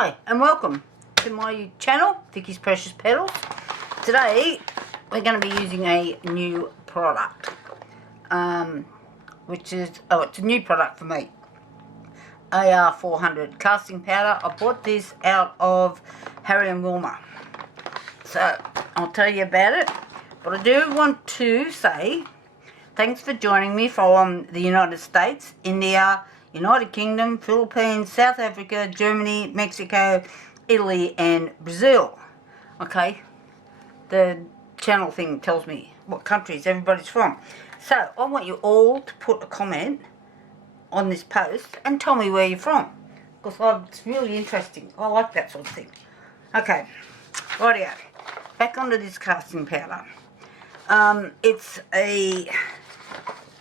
Hi and welcome to my channel, Vicky's Precious Petals. Today we're going to be using a new product, which is, it's a new product for me. AR400 casting powder. I bought this out of Harry and Wilma. So I'll tell you about it. But I do want to say thanks for joining me from the United States, India, United Kingdom, Philippines, South Africa, Germany, Mexico, Italy and Brazil. Okay, the channel thing tells me what countries everybody's from. So I want you all to put a comment on this post and tell me where you're from, because it's really interesting. I like that sort of thing. Okay, rightio, back onto this casting powder. It's a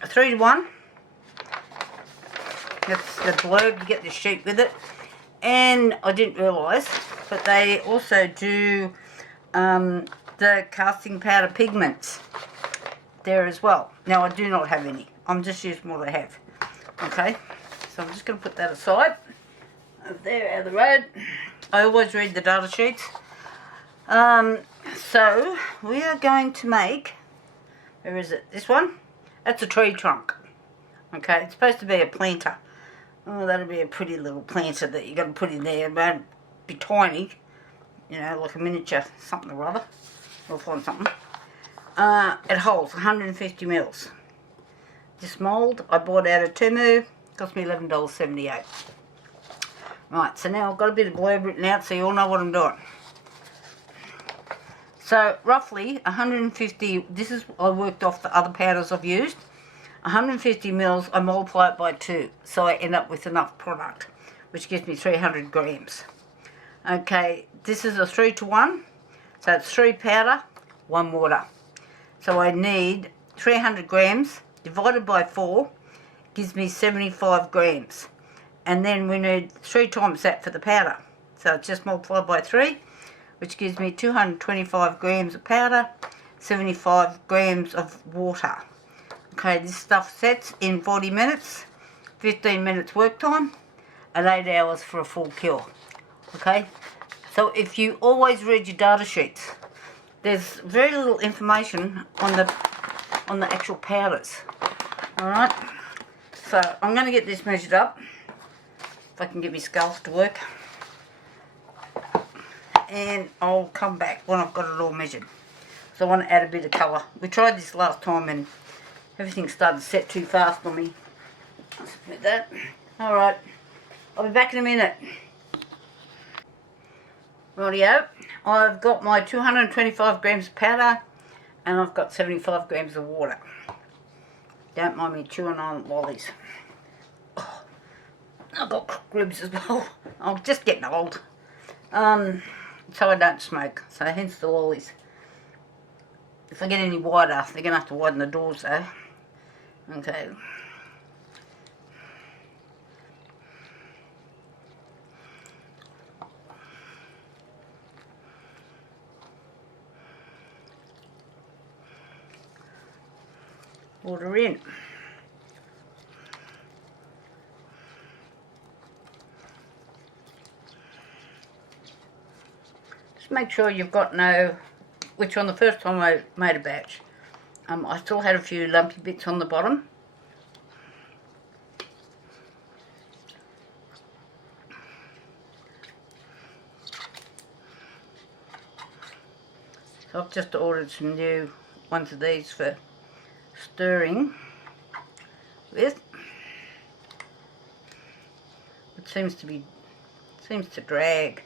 3-to-1. That's the blurb, you get the sheet with it. And I didn't realise, but they also do the casting powder pigments there as well. Now I do not have any, I'm just using what I have. Okay, so I'm just going to put that aside, over there out of the road. I always read the data sheets. So we are going to make, where is it, this one? That's a tree trunk. Okay, it's supposed to be a planter. Oh, that'll be a pretty little planter that you're going to put in there. It won't be tiny, you know, like a miniature something or other. We'll find something. It holds 150 mils. This mould I bought out of Tumu, cost me $11.78. Right, so now I've got a bit of blurb written out so you all know what I'm doing. So roughly 150, this is, I worked off the other powders I've used. 150 mils, I multiply it by 2, so I end up with enough product, which gives me 300 grams. Okay, this is a 3-to-1, so it's 3 powder, 1 water. So I need 300 grams divided by 4 gives me 75 grams. And then we need 3 times that for the powder. So it's just multiplied by 3, which gives me 225 grams of powder, 75 grams of water. Okay, this stuff sets in 40 minutes, 15 minutes work time, and 8 hours for a full cure. Okay, so if you always read your data sheets, there's very little information on the actual powders. Alright, so I'm going to get this measured up, if I can get my scales to work, and I'll come back when I've got it all measured. So I want to add a bit of colour. We tried this last time and everything started to set too fast on me. Let's put that. Alright, I'll be back in a minute. Rightio, I've got my 225 grams of powder and I've got 75 grams of water. Don't mind me chewing on lollies. Oh, I've got crook ribs as well. I'm just getting old. So I don't smoke, so hence the lollies. If I get any wider, they're going to have to widen the doors though. Okay. Water in. Just make sure you've got no, which on the first time I made a batch, I still had a few lumpy bits on the bottom. So I've just ordered some new ones of these for stirring with. It seems to drag.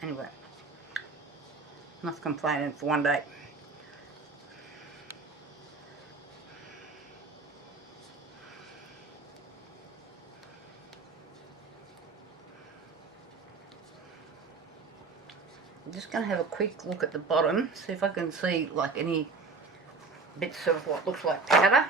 Anyway, enough complaining for one day. I'm just going to have a quick look at the bottom, see if I can see like any bits of what looks like powder.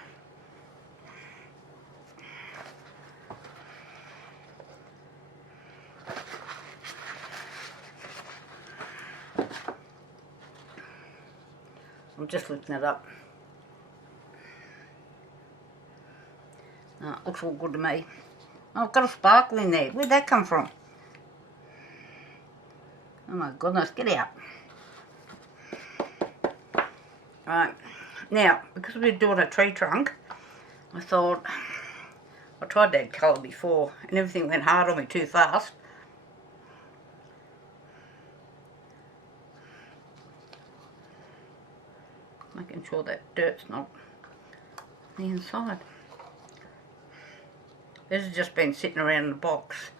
I'm just lifting it up. Looks all good to me. Oh, I've got a sparkle in there. Where'd that come from? Oh my goodness, get out. Right, now, because we're doing a tree trunk, I thought, I tried that colour before and everything went hard on me too fast. Making sure that dirt's not on the inside. This has just been sitting around in the box.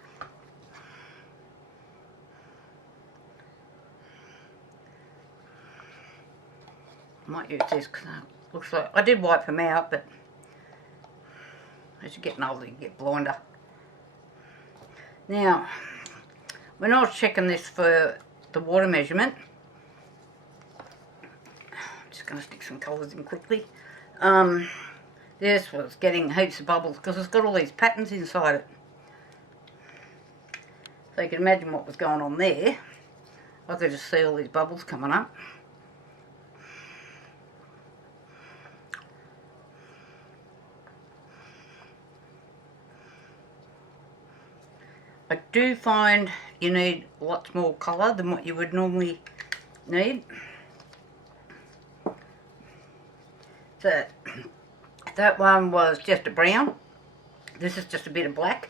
I might use this because it looks like, I did wipe them out, but as you're getting older you get blinder. Now, when I was checking this for the water measurement, I'm just going to stick some colours in quickly. This was getting heaps of bubbles because it's got all these patterns inside it. So you can imagine what was going on there. I could just see all these bubbles coming up. I do find you need lots more colour than what you would normally need. So that one was just a brown. This is just a bit of black.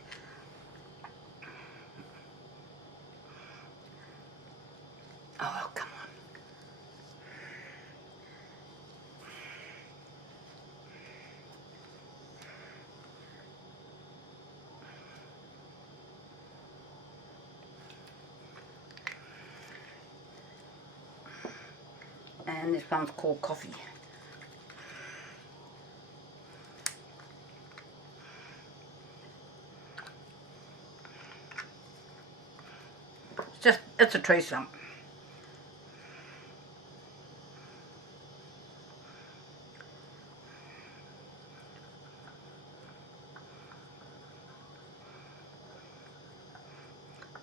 Oh, come on. And this one's called coffee. It's a tree stump.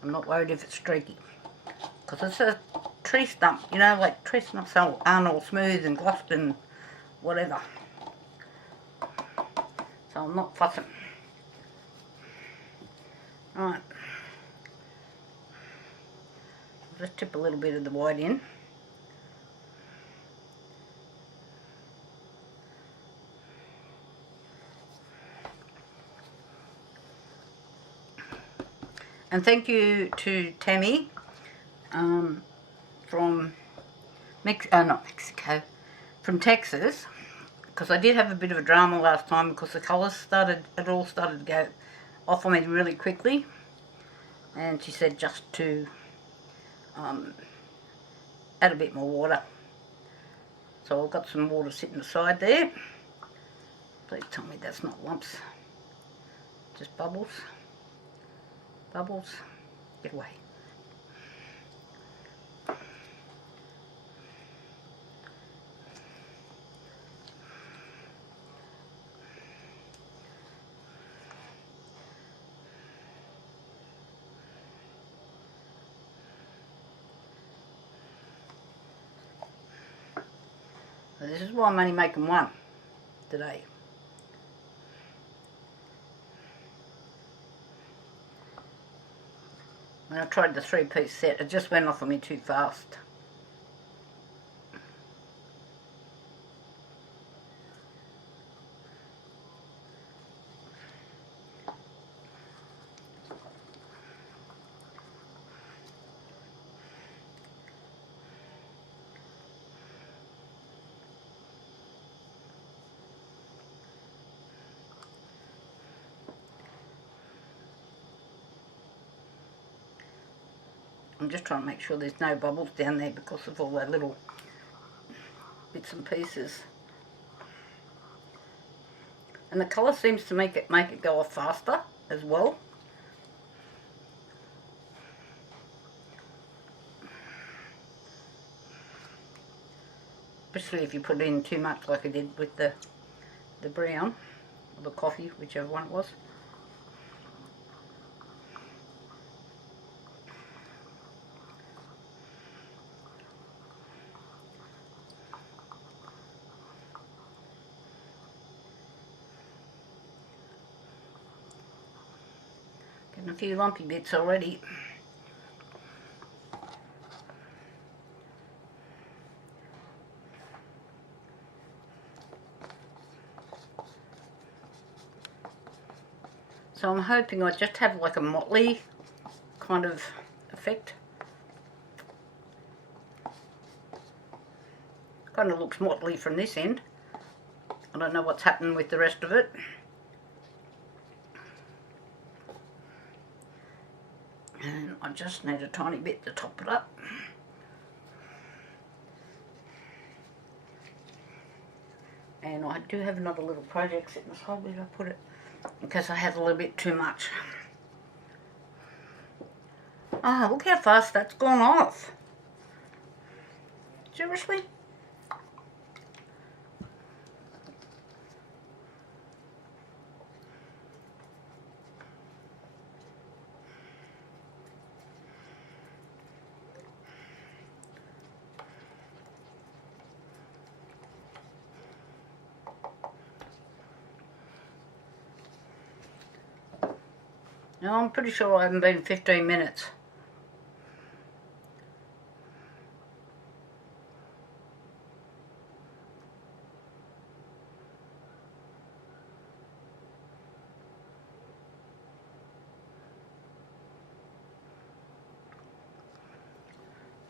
I'm not worried if it's streaky, because it's a tree stump, you know, like tree stumps aren't all smooth and glossed and whatever. So I'm not fussing. Right. I'll just tip a little bit of the white in. And thank you to Tammy from not Mexico, from Texas, because I did have a bit of a drama last time because the colours it all started to go off on me really quickly, and she said just to add a bit more water. So I've got some water sitting aside there. Please tell me that's not lumps, just bubbles. Bubbles, get away. So this is why I'm only making one today. When I tried the 3-piece set, it just went off on me too fast. I'm just trying to make sure there's no bubbles down there because of all that little bits and pieces. And the colour seems to make it go off faster as well. Especially if you put in too much like I did with the brown or the coffee, whichever one it was. Getting a few lumpy bits already. So I'm hoping I just have like a motley kind of effect. Kind of looks motley from this end. I don't know what's happening with the rest of it. And I just need a tiny bit to top it up. And I do have another little project sitting aside. Where did I put it? In case I have a little bit too much. Ah, look how fast that's gone off. Seriously? No, I'm pretty sure I haven't been 15 minutes.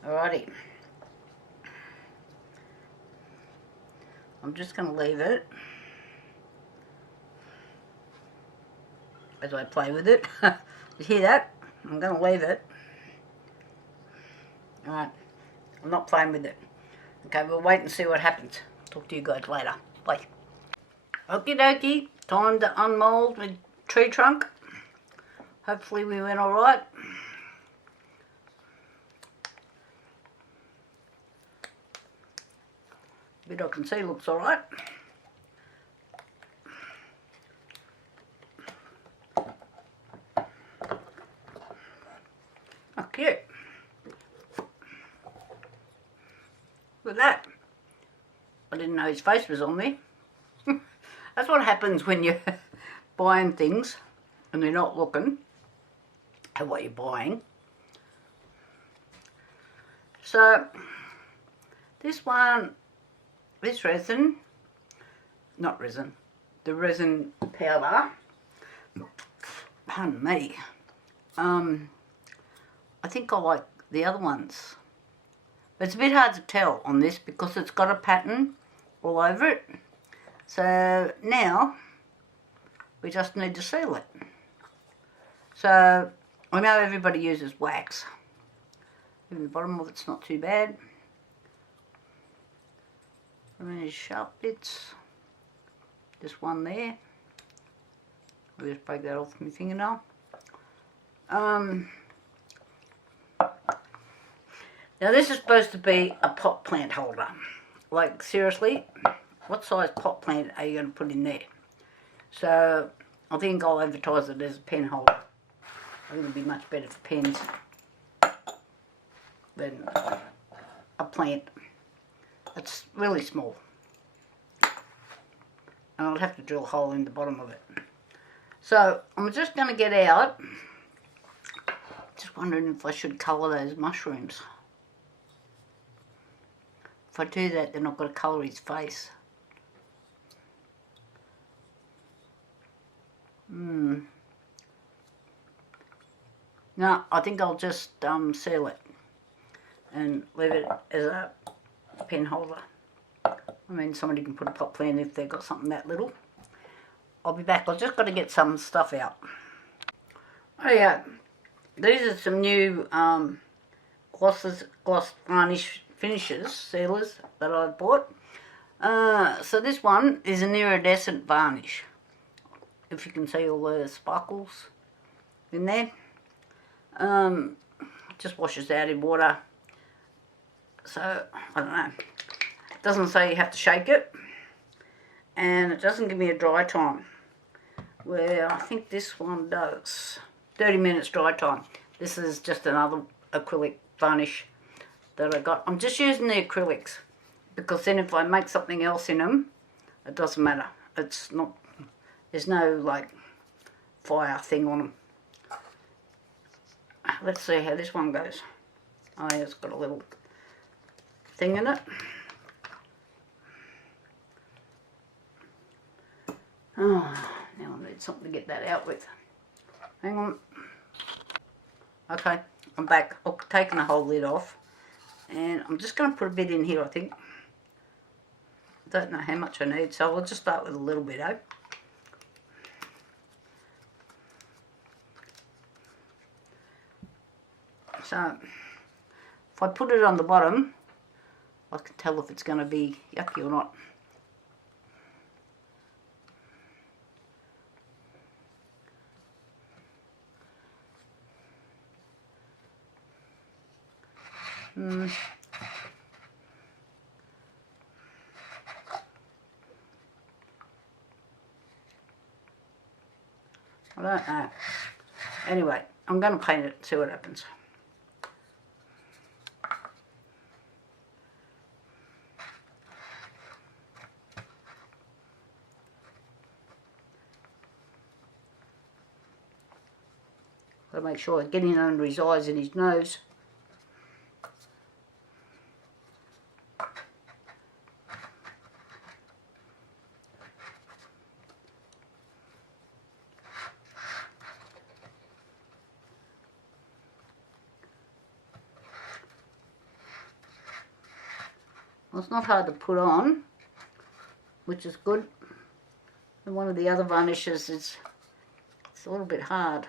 Alrighty. I'm just going to leave it as I play with it. You hear that? I'm going to leave it. Alright. I'm not playing with it. Okay, we'll wait and see what happens. Talk to you guys later. Bye. Okie dokie. Time to unmold my tree trunk. Hopefully we went alright. Bit I can see looks alright. Oh, cute. Look at that. I didn't know his face was on there. That's what happens when you're buying things and you're not looking at what you're buying. So, this one, this resin, not resin, the resin powder, pardon me, I think I like the other ones. But it's a bit hard to tell on this because it's got a pattern all over it. So now we just need to seal it. So I know everybody uses wax. Even the bottom of it's not too bad. Any sharp bits. Just one there. I'll just break that off with my fingernail. Now this is supposed to be a pot plant holder. Like seriously, what size pot plant are you going to put in there? So I think I'll advertise it as a pen holder. I think it'll be much better for pens than a plant. It's really small. And I'll have to drill a hole in the bottom of it. So I'm just going to get out. Just wondering if I should colour those mushrooms. If I do that, then I've got to colour his face. No, I think I'll just seal it and leave it as a pen holder. I mean, somebody can put a pot plant if they've got something that little. I'll be back. I've just got to get some stuff out. Oh yeah, these are some new gloss varnish finishes, sealers that I've bought. So this one is an iridescent varnish. If you can see all the sparkles in there. Just washes out in water. So, I don't know. It doesn't say you have to shake it. And it doesn't give me a dry time. Where I think this one does. 30 minutes dry time. This is just another acrylic varnish that I got. I'm just using the acrylics. Because then if I make something else in them, it doesn't matter. It's not, there's no like fire thing on them. Let's see how this one goes. Oh yeah, it's got a little thing in it. Oh, now I need something to get that out with. Hang on. Okay, I'm back. I've taken the whole lid off. And I'm just going to put a bit in here, I think. Don't know how much I need, so I'll just start with a little bit, eh? So, if I put it on the bottom, I can tell if it's going to be yucky or not. I don't know. Anyway, I'm going to paint it and see what happens. Got to make sure I get in under his eyes and his nose. Well, it's not hard to put on, which is good. And one of the other varnishes it's a little bit hard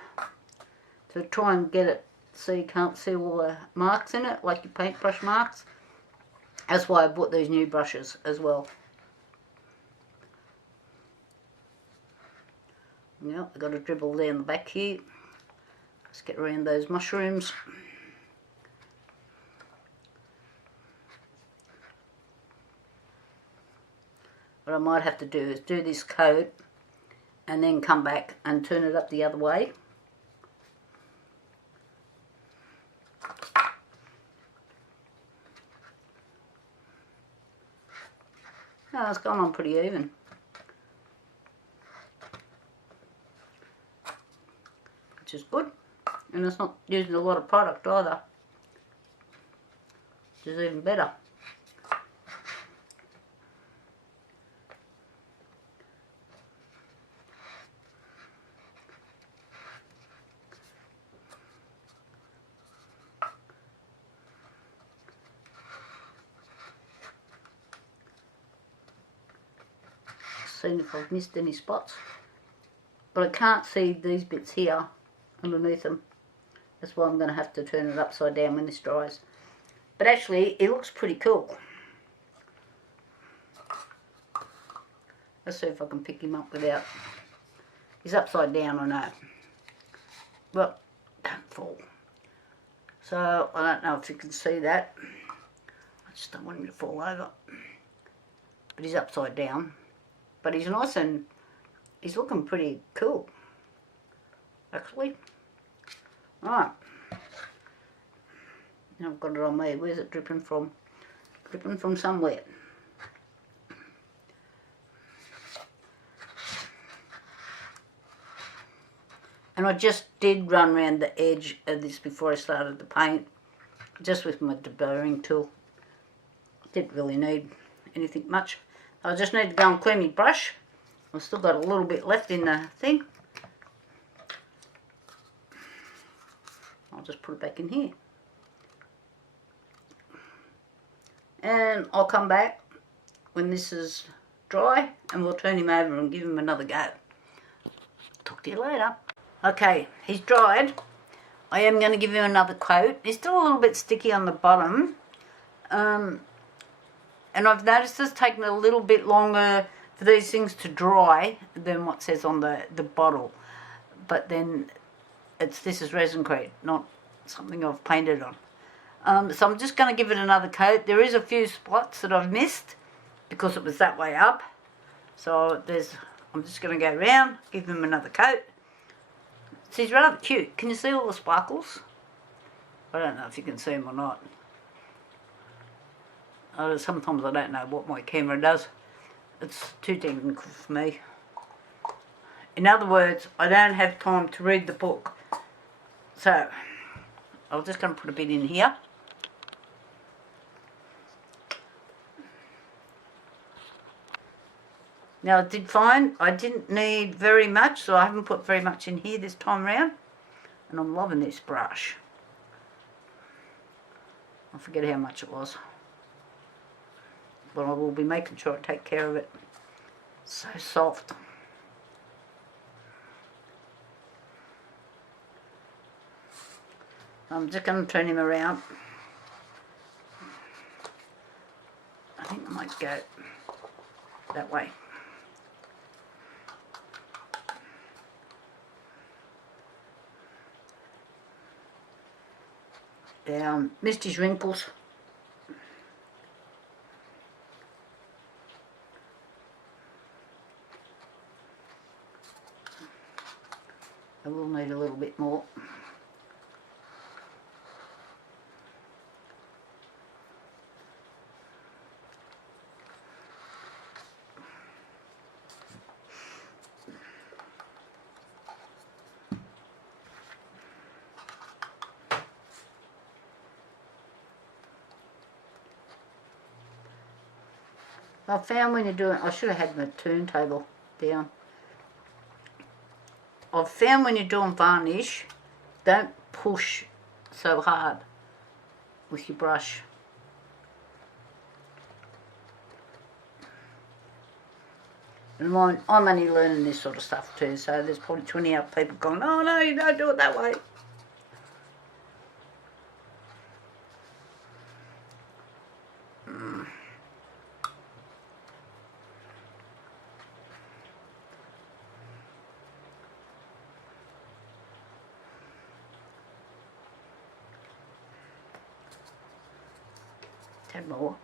to try and get it so you can't see all the marks in it, like your paintbrush marks. That's why I bought these new brushes as well. Yeah, I've got to dribble down the back here. Let's get around those mushrooms. What I might have to do is do this coat and then come back and turn it up the other way. Oh, it's gone on pretty even. Which is good. And it's not using a lot of product either. Which is even better. Seeing if I've missed any spots, but I can't see these bits here underneath them. That's why I'm going to have to turn it upside down when this dries. But actually it looks pretty cool. Let's see if I can pick him up without, he's upside down, I know, well, don't fall. So I don't know if you can see that. I just don't want him to fall over, but he's upside down. But he's nice and he's looking pretty cool, actually. Alright. Now I've got it on me. Where's it dripping from? Dripping from somewhere. And I just did run around the edge of this before I started the paint, just with my deburring tool. Didn't really need anything much. I just need to go and clean my brush. I've still got a little bit left in the thing. I'll just put it back in here. And I'll come back when this is dry and we'll turn him over and give him another go. Talk to you later. Okay, he's dried. I am going to give him another coat. He's still a little bit sticky on the bottom. And I've noticed it's taken a little bit longer for these things to dry than what says on the bottle. But then this is Resincrete, not something I've painted on. So I'm just going to give it another coat. There is a few spots that I've missed because it was that way up. So I'm just going to go around, give him another coat. So he's rather cute. Can you see all the sparkles? I don't know if you can see them or not. Sometimes I don't know what my camera does. It's too technical for me. In other words, I don't have time to read the book. So, I'm just going to put a bit in here. Now I did find I didn't need very much, so I haven't put very much in here this time round. And I'm loving this brush. I forget how much it was. But I will be making sure I take care of it. So soft. I'm just going to turn him around. I think I might go that way. Missed his wrinkles. I will need a little bit more. I found when you're doing, I should have had my turntable down. I've found when you're doing varnish, don't push so hard with your brush. And I'm only learning this sort of stuff too, so there's probably 20 other people going, oh no, you don't do it that way. More.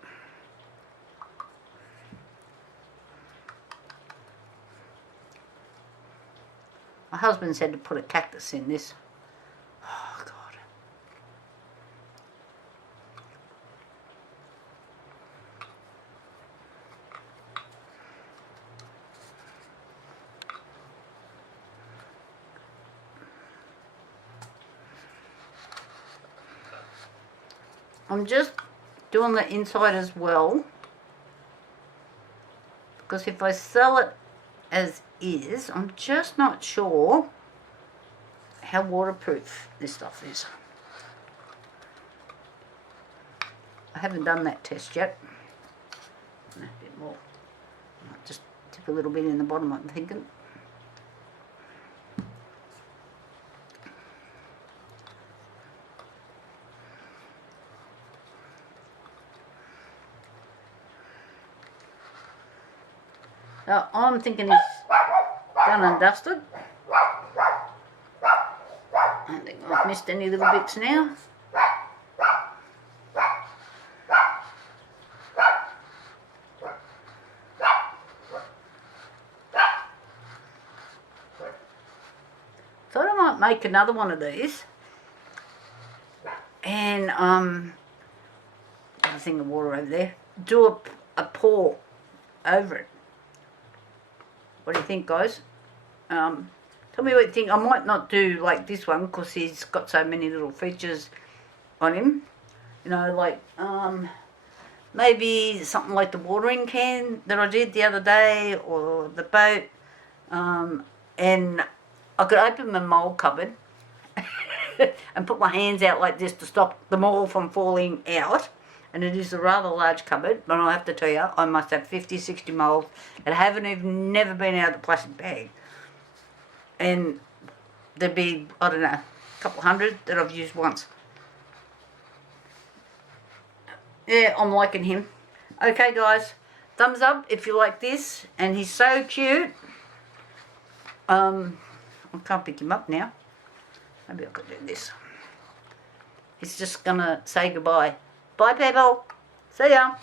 My husband said to put a cactus in this. Oh God. I'm just doing the inside as well, because if I sell it as is, I'm just not sure how waterproof this stuff is. I haven't done that test yet. A bit more. I'll just tip a little bit in the bottom, I'm thinking. Now, I'm thinking he's done and dusted. I don't think I've missed any little bits now. Thought I might make another one of these. And, got a thing of water over there. Do a pour over it. What do you think, guys? Tell me what you think. I might not do like this one because he's got so many little features on him. You know, like maybe something like the watering can that I did the other day, or the boat. And I could open my mould cupboard and put my hands out like this to stop the mould from falling out. And it is a rather large cupboard, but I have to tell you, I must have 50, 60 moulds that haven't even never been out of the plastic bag. And there'd be, I don't know, a couple hundred that I've used once. Yeah, I'm liking him. Okay, guys, thumbs up if you like this. And he's so cute. I can't pick him up now. Maybe I could do this. He's just gonna say goodbye. Bye, people. See ya.